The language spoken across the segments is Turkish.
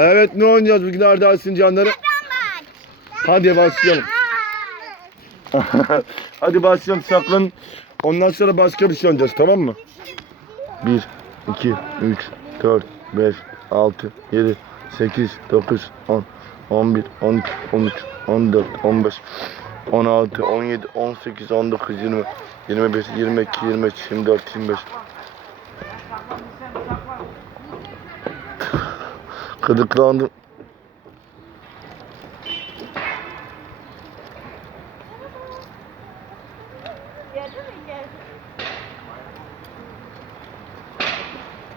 Evet ne oynayacağız bugün neredesin canları? Hadi başlayalım. Hadi başlayalım saklan. Ondan sonra başka bir şey oynayacağız tamam mı? 1, 2, 3, 4, 5, 6, 7, 8, 9, 10, 11, 12, 13, 14, 15, 16, 17, 18, 19, 20, 21, 22, 23, 24, 25. Gıdıklandım.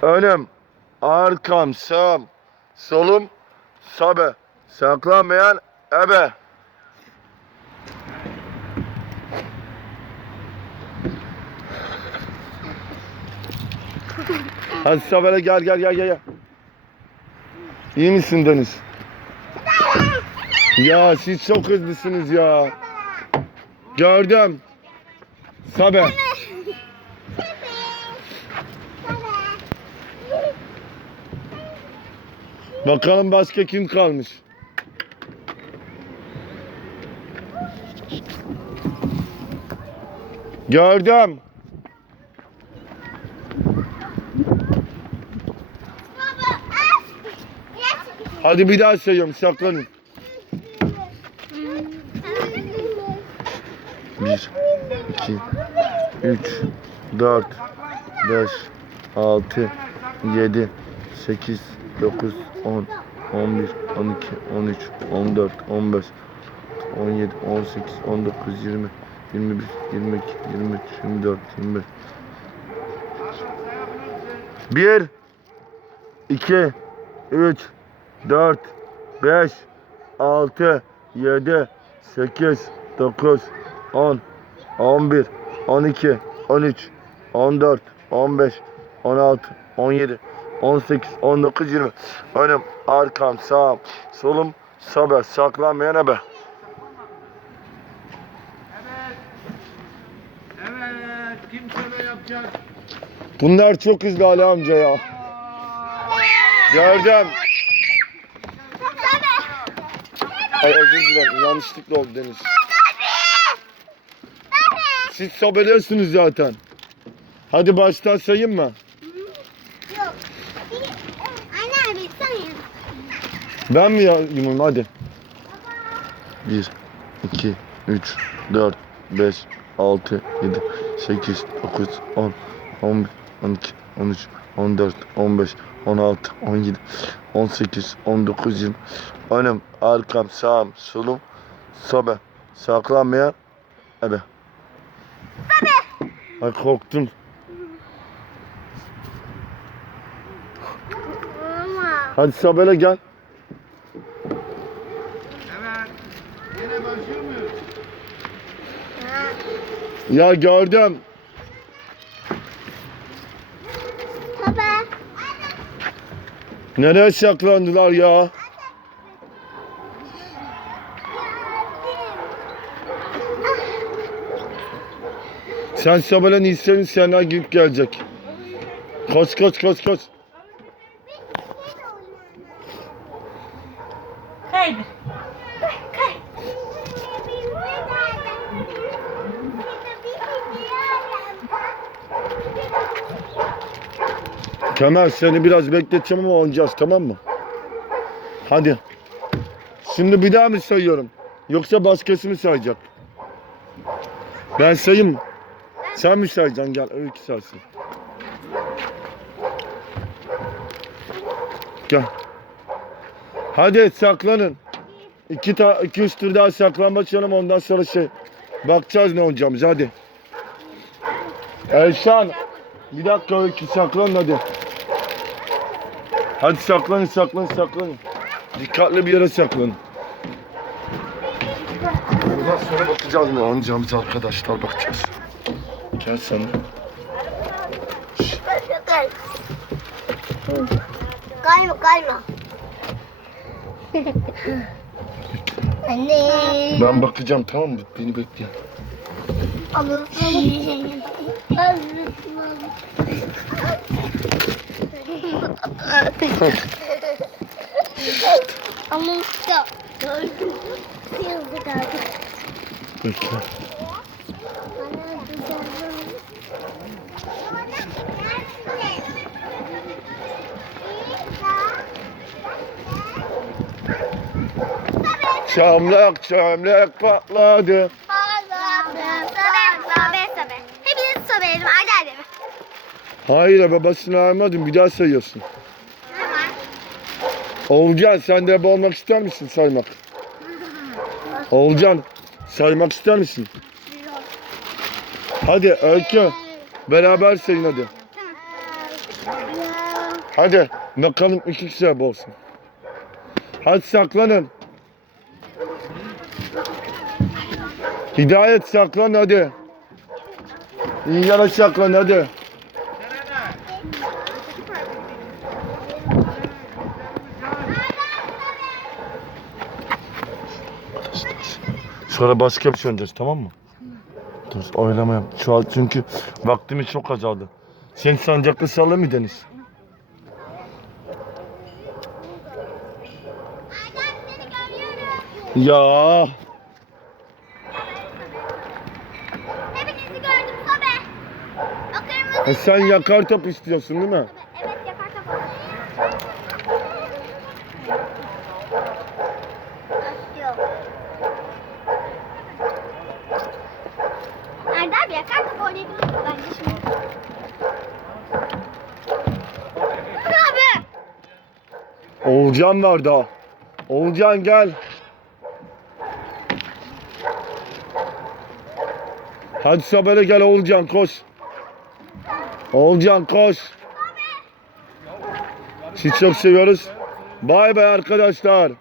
Önüm, arkam, sağım, solum, sabe. Saklanmayan ebe. Hadi Sabele gel gel gel gel. İyi misin Deniz? Ya siz çok hızlısınız ya. Gördüm. Sabe. Bakalım başka kim kalmış? Gördüm. Hadi bir daha sayıyorum saklanın. Bir, iki, üç, dört, beş, altı, yedi, sekiz, dokuz, on, on bir, on iki, on üç, on dört, on beş, on yedi, on sekiz, on dokuz, yirmi, yirmi bir, yirmi iki, yirmi üç, yirmi dört, yirmi beş. Bir, iki, üç, 4, 5, 6, 7, 8, 9, 10, 11, 12, 13, 14, 15, 16, 17, 18, 19, 20. Önüm, arkam, sağım, solum, sabe, saklanmayan ebe. Bunlar çok hızlı Ali amca ya. Gördüm. Ay özür dilerim yanlışlıkla oldu Deniz. Siz sobeliyorsunuz zaten. Hadi baştan sayayım mı? Yok. Anne abi sayın. Ben mi yapayım hadi. 1, 2, 3, 4, 5, 6, 7, 8, 9, 10, 11, 12, 13, 14, 15, 16, 17, 18, 19, 20. Önüm, arkam, sağım, solum, sobe. Saklanmayan ebe. Ay korktum. Hadi Sabele gel. Evet. Yine başlıyor muyuz? Ya gördüm. Nereye saklandılar ya? Sen sabahleyin isterin senden gidip gelecek. Koş koş koş koş. Haydi. Kemal seni biraz bekleteceğim ama oynayacağız tamam mı? Hadi. Şimdi bir daha mı sayıyorum? Yoksa başkası mı sayacak? Ben sayayım. Sen mi sayacaksın? Gel öykü saysın. Gel. Hadi saklanın. İki, ta iki üç tur daha saklanma çalalım ondan sonra şey. Bakacağız ne oynayacağımız hadi. Elşan. Bir dakika öykü saklanın hadi. Hadi saklanın saklanın saklanın. Dikkatli bir yere saklanın. Bundan sonra bakacağız ne oynayacağımız arkadaşlar bakacağız. Gel sen. Kayma kayma. Anne. Ben bakacağım tamam mı? Beni bekle. Alın. Ama usta. Yazdı kaldı. Bekle. Bana güzel. Çamlak çamlak patladı. Sobeyelim. Hadi hadi. Hayır babasını almadın bir daha sayıyorsun. Oğulcan sen de olmak ister misin saymak? Oğulcan saymak ister misin? Hadi Öykü beraber sayın hadi. Hadi bakalım iki kişi olsun. Hadi saklanın. Hidayet saklan hadi. İyi yana saklan hadi. Sonra başka bir şey oynayacağız tamam mı? Dur oylama yap. Şu an çünkü vaktimiz çok azaldı. Sen sancaklı salla mı Deniz? Ya Hepinizi gördüm sobe. O kırmızı. E sen yakar top istiyorsun değil mi? Evet yakar abi kapalı oynayabiliriz bence şimdi. Dur abi. Oğulcan var daha. Oğulcan gel. Hadi sabere gel Oğulcan koş. Oğulcan koş. Sizi çok seviyoruz. Bay bay arkadaşlar.